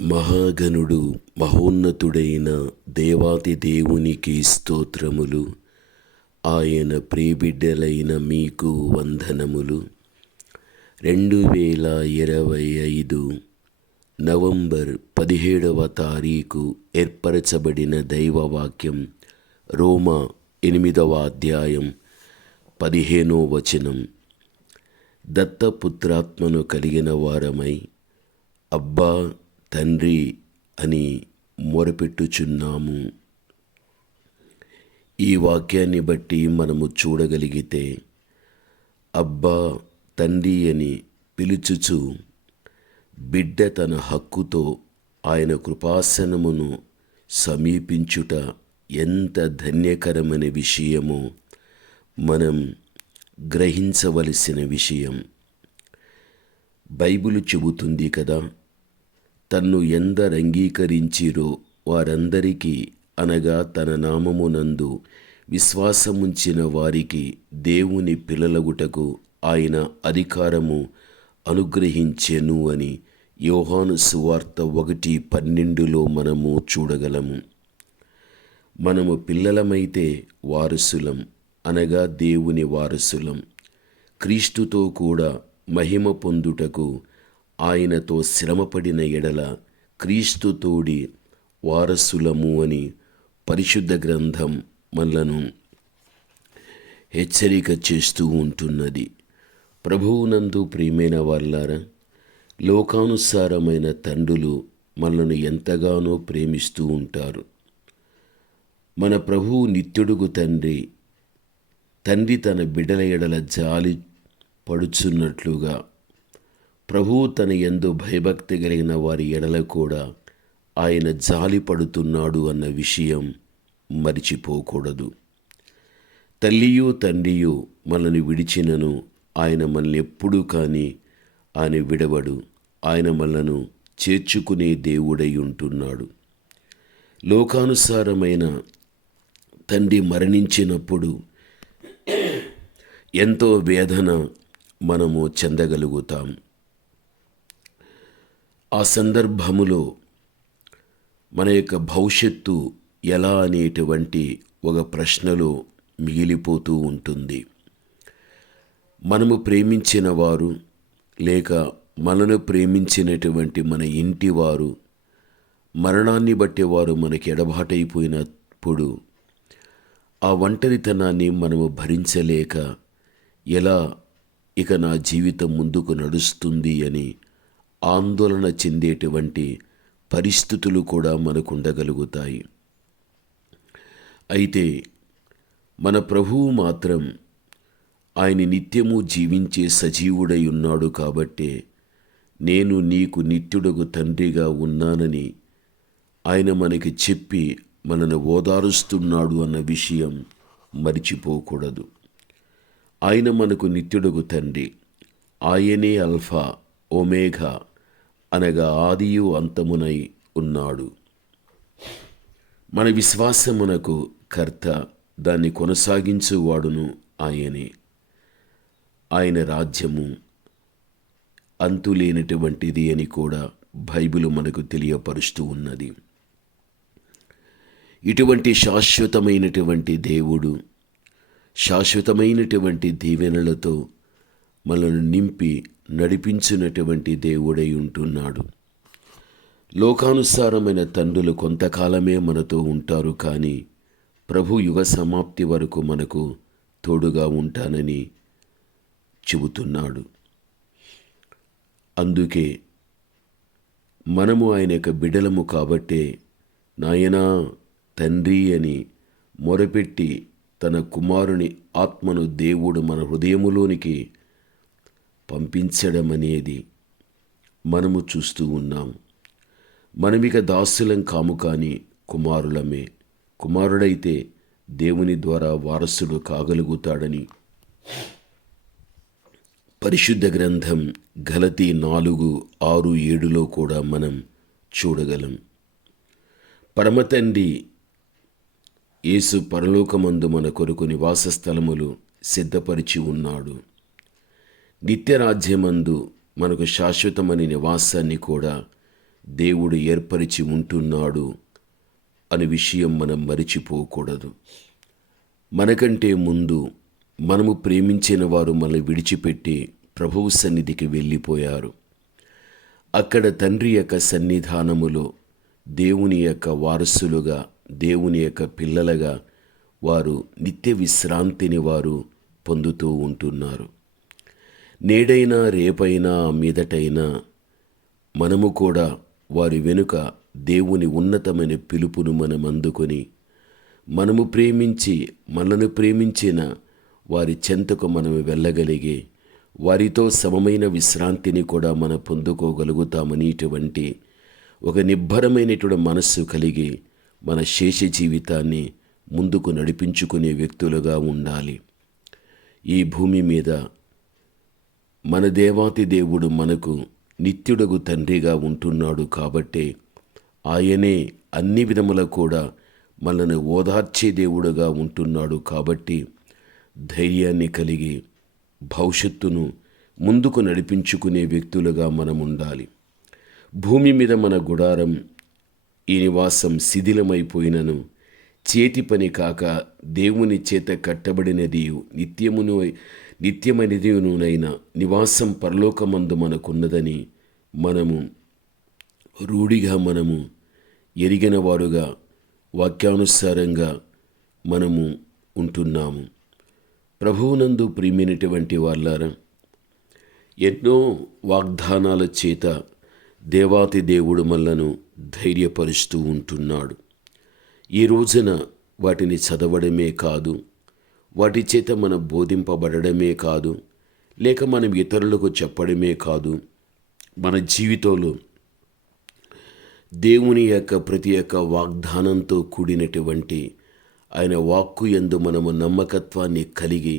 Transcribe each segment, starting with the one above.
మహాగణుడు మహోన్నతుడైన దేవాతి దేవునికి స్తోత్రములు. ఆయన ప్రీబిడ్డలైన మీకు వందనములు. రెండు వేల ఇరవై ఐదు నవంబర్ పదిహేడవ తారీఖు ఏర్పరచబడిన దైవవాక్యం రోమా ఎనిమిదవ అధ్యాయం పదిహేనో వచనం. దత్తపుత్రాత్మను కలిగిన వారమై అబ్బా తండ్రి అని మొరపెట్టుచున్నాము. ఈ వాక్యాన్ని బట్టి మనము చూడగలిగితే అబ్బా తండ్రి అని పిలుచుచు బిడ్డ తన హక్కుతో ఆయన కృపాసనమును సమీపించుట ఎంత ధన్యకరమైన విషయమో మనం గ్రహించవలసిన విషయం. బైబిల్ చెబుతుంది కదా తన్ను ఎందరంగీకరించిరో వారందరికీ అనగా తన నామమునందు విశ్వాసముంచిన వారికి దేవుని పిల్లలగుటకు ఆయన అధికారము అనుగ్రహించెను అని యోహాను సువార్త ఒకటి పన్నెండులో మనము చూడగలము. మనము పిల్లలమైతే వారసులం అనగా దేవుని వారసులం. క్రీస్తుతో కూడా మహిమ పొందుటకు ఆయనతో శ్రమపడిన ఎడల క్రీస్తుతోడి వారసులము అని పరిశుద్ధ గ్రంథం మనలను హెచ్చరిక చేస్తూ ఉంటున్నది. ప్రభువునందు ప్రియమైన వాళ్ళారా లోకానుసారమైన తండ్రులు మనల్ని ఎంతగానో ప్రేమిస్తూ ఉంటారు. మన ప్రభువు నిత్యుడుగు తండ్రి తండ్రి తన బిడ్డల ఎడల జాలి పడుచున్నట్లుగా ప్రభువు తన ఎందు భయభక్తి కలిగిన వారి ఎడల కూడా ఆయన జాలి పడుతున్నాడు అన్న విషయం మరిచిపోకూడదు. తల్లియు తండ్రియు మనల్ని విడిచినను ఆయన మనల్ని ఎప్పుడూ కానీ ఆయన విడవడు. ఆయన మనలను చేర్చుకునే దేవుడై ఉంటున్నాడు. లోకానుసారమైన తండ్రి మరణించినప్పుడు ఎంతో వేదన మనము చెందగలుగుతాం. ఆ సందర్భములో మన యొక్క భవిష్యత్తు ఎలా అనేటువంటి ఒక ప్రశ్నలో మిగిలిపోతూ ఉంటుంది. మనము ప్రేమించిన వారు లేక మనను ప్రేమించినటువంటి మన ఇంటి వారు మరణాన్ని బట్టి వారు మనకి ఎడబాటైపోయినప్పుడు ఆ ఒంటరితనాన్ని మనము భరించలేక ఎలా ఇక నా జీవితం ముందుకు నడుస్తుంది అని ఆందోళన చెందేటువంటి పరిస్థితులు కూడా మనకు ఉండగలుగుతాయి అయితే మన ప్రభువు మాత్రం ఆయన నిత్యము జీవించే సజీవుడై ఉన్నాడు కాబట్టే నేను నీకు నిత్యుడగు తండ్రిగా ఉన్నానని ఆయన మనకి చెప్పి మనను ఓదారుస్తున్నాడు అన్న విషయం మరిచిపోకూడదు. ఆయన మనకు నిత్యుడగు తండ్రి. ఆయనే అల్ఫా ఒమేఘా అనగా ఆదియు అంతమునై ఉన్నాడు. మన విశ్వాసమునకు కర్త దాన్ని కొనసాగించువాడును ఆయనే. ఆయన రాజ్యము అంతులేనటువంటిది అని కూడా బైబిల్ మనకు తెలియపరుస్తూ ఉన్నది. ఇటువంటి శాశ్వతమైనటువంటి దేవుడు శాశ్వతమైనటువంటి దీవెనలతో మనల్ని నింపి నడిపించినటువంటి దేవుడై ఉంటున్నాడు. లోకానుసారమైన తండ్రులు కొంతకాలమే మనతో ఉంటారు కానీ ప్రభు యుగ సమాప్తి వరకు మనకు తోడుగా ఉంటానని చెబుతున్నాడు. అందుకే మనము ఆయన యొక్క బిడలము కాబట్టే నాయనా తండ్రి అని మొరపెట్టి తన కుమారుని ఆత్మను దేవుడు మన హృదయములోనికి పంపించడం అనేది మనము చూస్తూ ఉన్నాం. మనమిక దాసులం కాము కానీ కుమారులమే. కుమారుడైతే దేవుని ద్వారా వారసుడు కాగలుగుతాడని. పరిశుద్ధ గ్రంథం గలతి నాలుగు ఆరు ఏడులో కూడా మనం చూడగలం. పరమతండ్రి యేసు పరలోకమందు మన కొరకు నివాస స్థలములు సిద్ధపరిచి ఉన్నాడు. నిత్యరాజ్యమందు మనకు శాశ్వతమని నివాసాన్ని కూడా దేవుడు ఏర్పరిచి ఉంటున్నాడు అనే విషయం మనం మరిచిపోకూడదు. మనకంటే ముందు మనము ప్రేమించిన వారు మనల్ని విడిచిపెట్టి ప్రభువు సన్నిధికి వెళ్ళిపోయారు. అక్కడ తండ్రి యొక్క సన్నిధానములో దేవుని యొక్క వారసులుగా దేవుని యొక్క పిల్లలుగా వారు నిత్య విశ్రాంతిని వారు పొందుతూ ఉంటున్నారు. నేడైనా రేపైనా మీదటైనా మనము కూడా వారి వెనుక దేవుని ఉన్నతమైన పిలుపును మనం అందుకొని మనము ప్రేమించి మనను ప్రేమించిన వారి చెంతకు మనం వెళ్ళగలిగి వారితో సమమైన విశ్రాంతిని కూడా మనం పొందుకోగలుగుతామని ఇటువంటి ఒక నిబ్బరమైనటువంటి మనస్సు కలిగి మన శేష జీవితాన్ని ముందుకు నడిపించుకునే వ్యక్తులుగా ఉండాలి. ఈ భూమి మీద మన దేవాతి దేవుడు మనకు నిత్యుడగు తండ్రిగా ఉంటున్నాడు కాబట్టే ఆయనే అన్ని విధముల కూడా మనల్ని ఓదార్చే దేవుడుగా ఉంటున్నాడు కాబట్టి ధైర్యాన్ని కలిగి భవిష్యత్తును ముందుకు నడిపించుకునే వ్యక్తులుగా మనం ఉండాలి భూమి మీద మన గుడారం ఈ నివాసం శిథిలమైపోయినను చేతి పని కాక దేవుని చేత కట్టబడినది నిత్యమును నిత్యమైనదియునైన నివాసం పరలోకమందు మనకున్నదని మనము రూఢిగా మనము ఎరిగిన వారుగా వాక్యానుసారంగా మనము ఉంటున్నాము. ప్రభువునందు ప్రియమైనటువంటి వాళ్ళారా ఎన్నో వాగ్దానాల చేత దేవాతి దేవుడు మనలను ధైర్యపరుస్తూ ఉంటున్నాడు. ఈ రోజున వాటిని చదవడమే కాదు వాటి చేత మనం బోధింపబడమే కాదు లేక మనం ఇతరులకు చెప్పడమే కాదు మన జీవితంలో దేవుని యొక్క ప్రతి ఒక్క వాగ్దానంతో కూడినటువంటి ఆయన వాక్కు ఎందు మనము నమ్మకత్వాన్ని కలిగి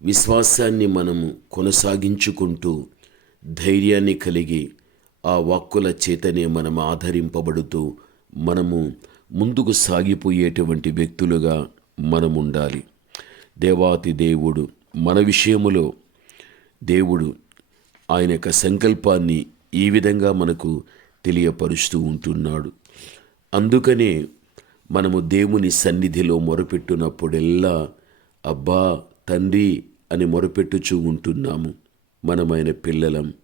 విశ్వాసాన్ని మనము కొనసాగించుకుంటూ ధైర్యాన్ని కలిగి ఆ వాక్కుల చేతనే మనం ఆధరింపబడుతూ మనము ముందుకు సాగిపోయేటువంటి వ్యక్తులుగా మనం ఉండాలి దేవాతి దేవుడు. మన విషయములో దేవుడు ఆయన యొక్క సంకల్పాన్ని ఈ విధంగా మనకు తెలియపరుస్తూ ఉంటున్నాడు. అందుకనే మనము దేవుని సన్నిధిలో మొరపెట్టునప్పుడెల్లా అబ్బా తండ్రి అని మొరపెట్టుచూ ఉంటున్నాము. మనమైన పిల్లలం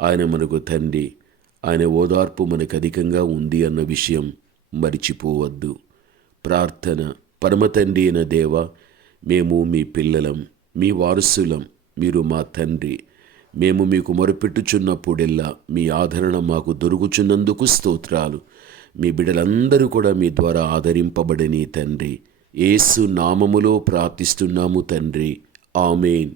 ఆయన మనకు తండ్రి ఆయన ఓదార్పు మనకు అధికంగా ఉంది అన్న విషయం మరిచిపోవద్దు. ప్రార్థన పరమతండ్రి అయిన దేవ మేము మీ పిల్లలం మీ వారసులం మీరు మా తండ్రి. మేము మీకు మొరపెట్టుచున్నప్పుడెల్లా మీ ఆదరణ మాకు దొరుకుచున్నందుకు స్తోత్రాలు. మీ బిడ్డలందరూ కూడా మీ ద్వారా ఆదరింపబడని తండ్రి. ఏసు నామములో ప్రార్థిస్తున్నాము తండ్రి. ఆమెన్.